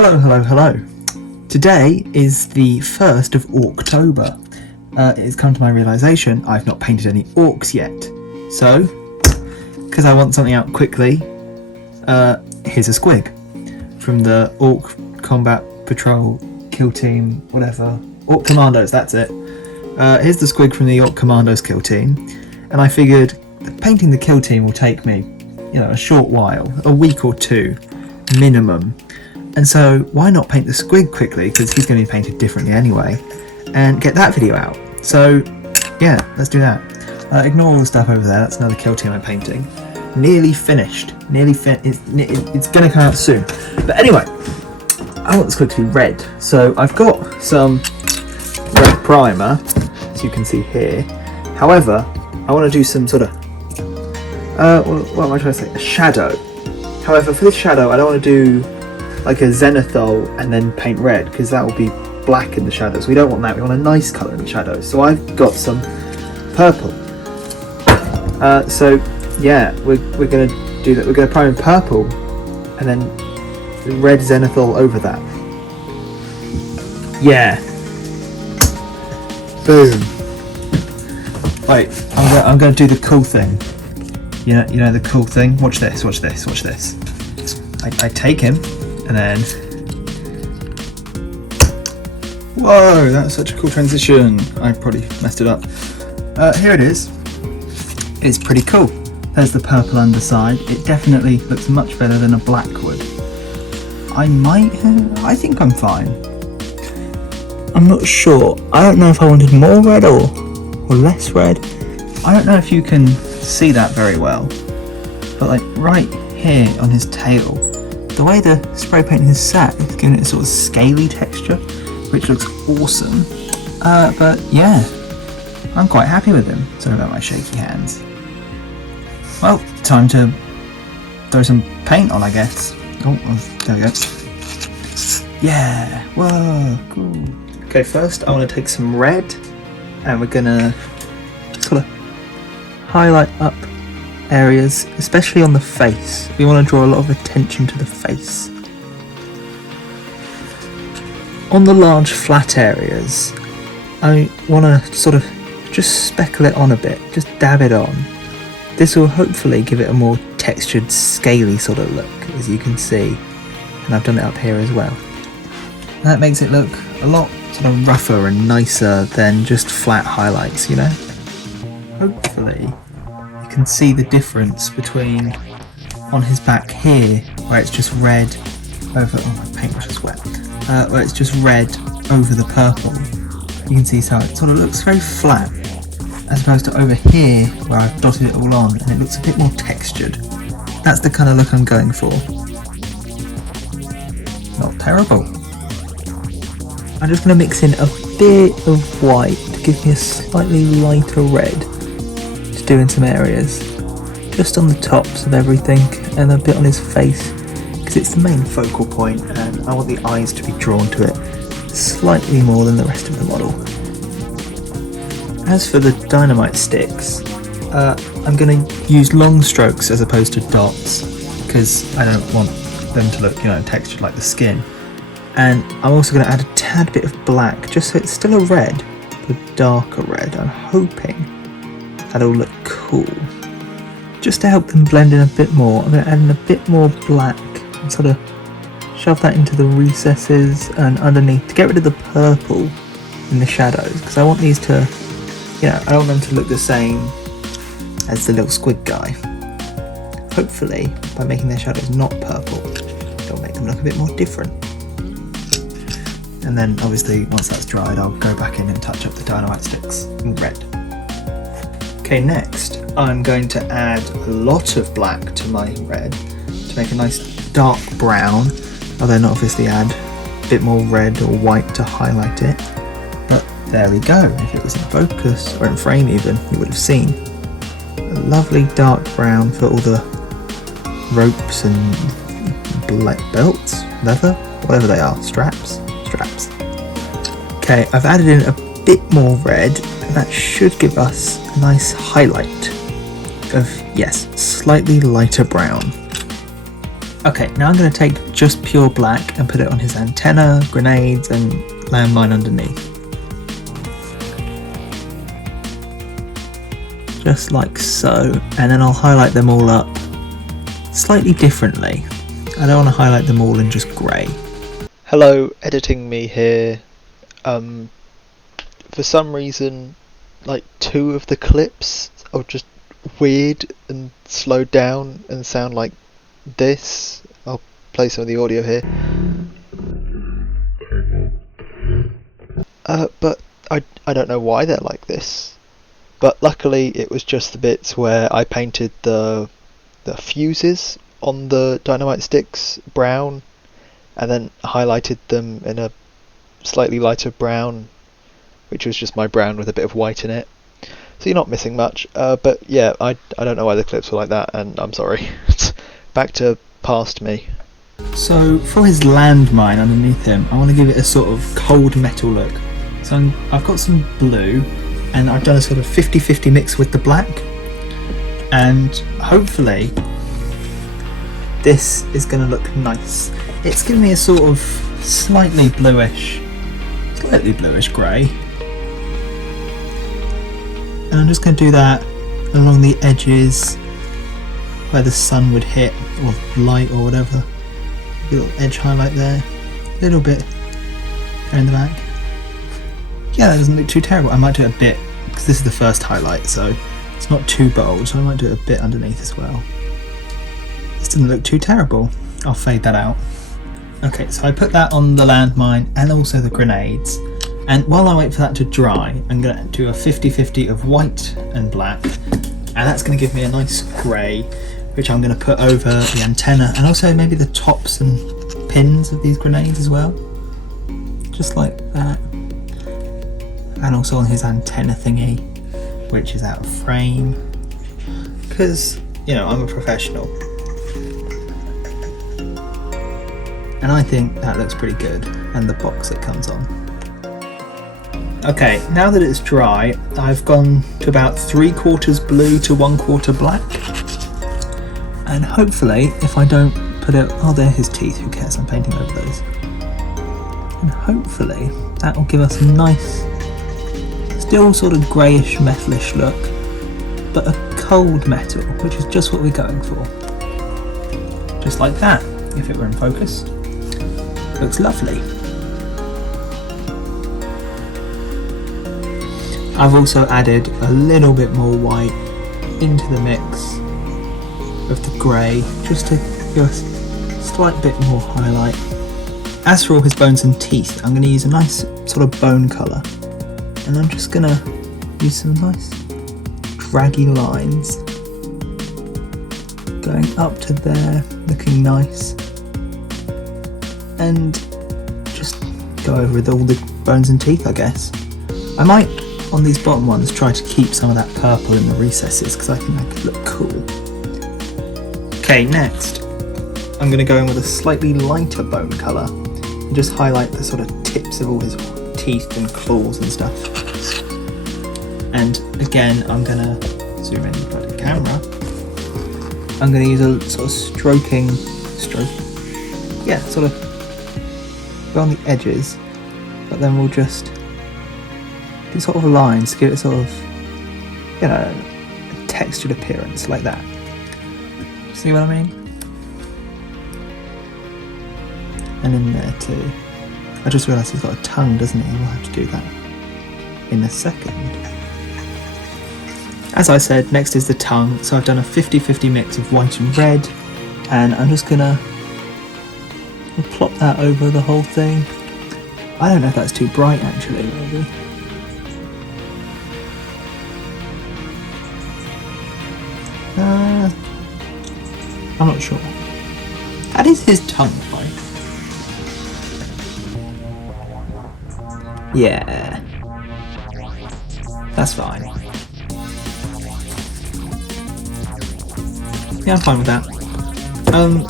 Hello, hello, hello. Today is the 1st of October. It has come to my realisation I've not painted any orcs yet. So, because I want something out quickly, here's a squig from the Orc Combat Patrol Kill Team, whatever. Orc Commandos, that's it. Here's the squig from the Orc Commandos Kill Team, and I figured that painting the Kill Team will take me, a short while, a week or two minimum. And so why not paint the squig quickly, because he's going to be painted differently anyway, and get that video out. So yeah, let's do that. Ignore all the stuff over there, that's another Kill Team I'm painting. Nearly finished. It's going to come out soon. But anyway, I want the squig to be red. So I've got some red primer, as you can see here. However, I want to do some sort of, what am I trying to say? A shadow. However, for this shadow, I don't want to do like a zenithal and then paint red, because that will be black in the shadows. We don't want that. We want a nice colour in the shadows. So I've got some purple. So yeah, we're going to do that. We're going to prime in purple and then red zenithal over that. Yeah. Boom. Wait, I'm going to do the cool thing. You know the cool thing. Watch this. Watch this. Watch this. I take him. And then, whoa, that's such a cool transition. I probably messed it up. Here it is. It's pretty cool. There's the purple underside. It definitely looks much better than a black would. I think I'm fine. I'm not sure. I don't know if I wanted more red or less red. I don't know if you can see that very well. But like right here on his tail, the way the spray painting is sat, it's giving it a sort of scaly texture, which looks awesome. But yeah, I'm quite happy with him. Sorry about my shaky hands. Well, time to throw some paint on, I guess. Oh, there we go. Yeah, whoa, cool. Okay, first I want to take some red, and we're gonna sort of highlight up areas, especially on the face. We want to draw a lot of attention to the face. On the large flat areas, I want to sort of just speckle it on a bit, just dab it on. This will hopefully give it a more textured, scaly sort of look, as you can see. And I've done it up here as well. And that makes it look a lot sort of rougher and nicer than just flat highlights, Hopefully you can see the difference between on his back here, where it's just red over, my paintbrush is wet, where it's just red over the purple. You can see how it sort of looks very flat, as opposed to over here where I've dotted it all on and it looks a bit more textured. That's the kind of look I'm going for. Not terrible. I'm just going to mix in a bit of white to give me a slightly lighter red. Do in some areas, just on the tops of everything and a bit on his face, because it's the main focal point and I want the eyes to be drawn to it slightly more than the rest of the model. As for the dynamite sticks, I'm going to use long strokes as opposed to dots, because I don't want them to look textured like the skin. And I'm also going to add a tad bit of black, just so it's still a red, but darker red. I'm hoping that'll look cool. Just to help them blend in a bit more, I'm going to add in a bit more black and sort of shove that into the recesses and underneath to get rid of the purple in the shadows, because I want these to, I don't want them to look the same as the little squig guy. Hopefully, by making their shadows not purple, it'll make them look a bit more different. And then obviously once that's dried, I'll go back in and touch up the dynamite sticks in red. Okay, next I'm going to add a lot of black to my red to make a nice dark brown. I'll then obviously add a bit more red or white to highlight it. But there we go. If it was in focus or in frame even, you would have seen a lovely dark brown for all the ropes and black belts, leather, whatever they are, straps. Okay, I've added in a bit more red, and that should give us a nice highlight of, yes, slightly lighter brown. Okay, now I'm going to take just pure black and put it on his antenna, grenades and landmine underneath. Just like so, and then I'll highlight them all up slightly differently. I don't want to highlight them all in just grey. Hello, editing me here. For some reason, like 2 of the clips are just weird and slowed down and sound like this. I'll play some of the audio here. But I don't know why they're like this. But luckily it was just the bits where I painted the fuses on the dynamite sticks brown and then highlighted them in a slightly lighter brown, which was just my brown with a bit of white in it. So you're not missing much, but yeah, I don't know why the clips were like that, and I'm sorry. Back to past me. So for his landmine underneath him, I want to give it a sort of cold metal look. So I've got some blue, and I've done a sort of 50-50 mix with the black, and hopefully this is going to look nice. It's giving me a sort of slightly bluish grey. And I'm just going to do that along the edges where the sun would hit, or light or whatever. Little edge highlight there, a little bit there in the back. Yeah, that doesn't look too terrible. I might do it a bit, because this is the first highlight, so it's not too bold, so I might do it a bit underneath as well. This doesn't look too terrible. I'll fade that out. Okay, so I put that on the landmine and also the grenades. And while I wait for that to dry, I'm going to do a 50-50 of white and black. And that's going to give me a nice grey, which I'm going to put over the antenna and also maybe the tops and pins of these grenades as well. Just like that. And also on his antenna thingy, which is out of frame. Because, you know, I'm a professional. And I think that looks pretty good. And the box it comes on. Okay, now that it's dry, I've gone to about 3/4 blue to 1/4 black. And hopefully, if I don't put it... Oh, there are his teeth, who cares, I'm painting over those. And hopefully, that will give us a nice, still sort of greyish, metalish look, but a cold metal, which is just what we're going for. Just like that, if it were in focus. Looks lovely. I've also added a little bit more white into the mix of the grey, just to give us a slight bit more highlight. As for all his bones and teeth, I'm going to use a nice sort of bone colour, and I'm just going to use some nice draggy lines going up to there, looking nice, and just go over with all the bones and teeth, I guess. I might, on these bottom ones, try to keep some of that purple in the recesses because I think that could look cool. Okay, next I'm going to go in with a slightly lighter bone colour and just highlight the sort of tips of all his teeth and claws and stuff. And again, I'm going to zoom in by the camera. I'm going to use a sort of sort of go on the edges, but then we'll just do sort of lines to give it sort of, you know, a textured appearance like that. See what I mean? And in there too. I just realised he's got a tongue, doesn't he? We'll have to do that in a second. As I said, next is the tongue. So I've done a 50-50 mix of white and red, and I'm just gonna plop that over the whole thing. I don't know if that's too bright actually, maybe. I'm not sure. How is his tongue like? Yeah. That's fine. Yeah, I'm fine with that.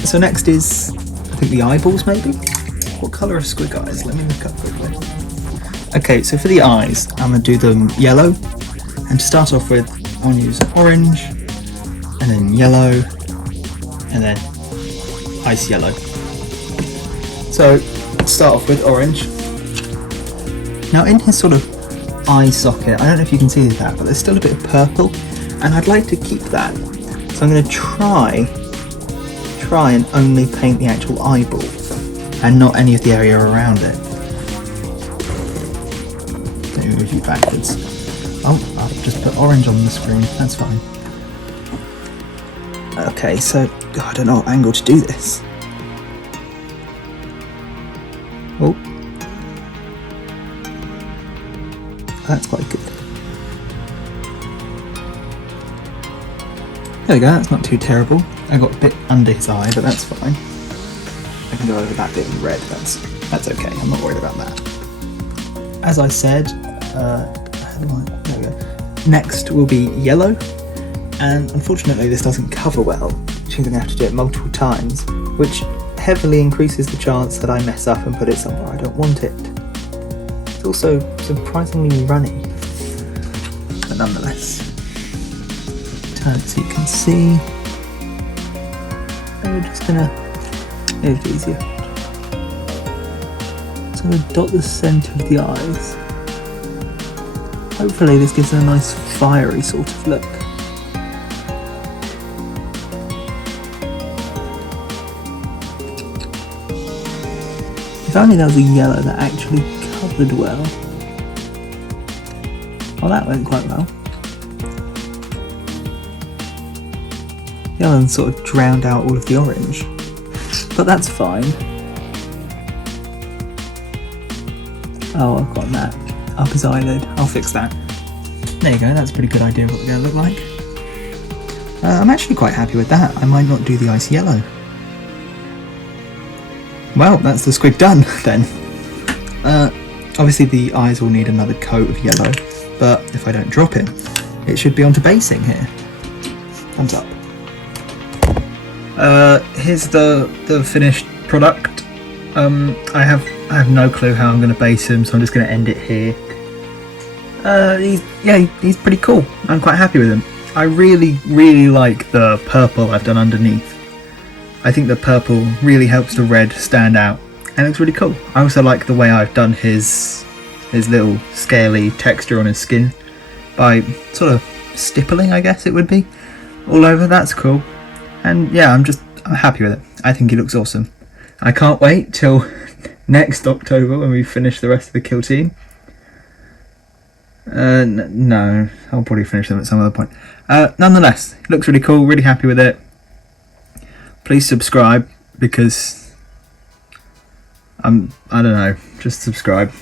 So next is, I think, the eyeballs maybe? What colour are squig eyes? Let me look up quickly. Okay, so for the eyes, I'm going to do them yellow. And to start off with, I'll use orange, and then yellow, and then ice yellow. So start off with orange. Now in his sort of eye socket, I don't know if you can see that, but there's still a bit of purple, and I'd like to keep that. So I'm going to try and only paint the actual eyeball and not any of the area around it. Let me move you backwards. Oh, I'll just put orange on the screen, that's fine. Okay, so I don't know what angle to do this. Oh, that's quite good. There we go, that's not too terrible. I got a bit under his eye, but that's fine. I can go over that bit in red, that's okay, I'm not worried about that. As I said, there we go. Next will be yellow, and unfortunately this doesn't cover well, which means I'm going to have to do it multiple times, which heavily increases the chance that I mess up and put it somewhere I don't want it. It's also surprisingly runny, but nonetheless. Turn it so you can see. And we're just gonna make it easier. So I'm gonna dot the centre of the eyes. Hopefully this gives it a nice fiery sort of look. If only there was a yellow that actually covered well. Oh, that went quite well. The other one sort of drowned out all of the orange, but that's fine. Oh, I've got that up his eyelid. I'll fix that. There you go, that's a pretty good idea of what they're going to look like. I'm actually quite happy with that. I might not do the ice yellow. Well, that's the squig done then. Obviously the eyes will need another coat of yellow, but if I don't drop it, it should be onto basing here. Thumbs up. Here's the finished product. I have no clue how I'm going to base him, so I'm just going to end it here. He's pretty cool. I'm quite happy with him. I really like the purple I've done underneath. I think the purple really helps the red stand out, and it's really cool. I also like the way I've done his little scaly texture on his skin by sort of stippling, I guess it would be, all over. That's cool. And yeah, I'm happy with it. I think he looks awesome. I can't wait till next October when we finish the rest of the kill team. No, I'll probably finish them at some other point. Nonetheless, it looks really cool, really happy with it. Please subscribe, because I don't know, just subscribe.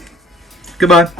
Goodbye.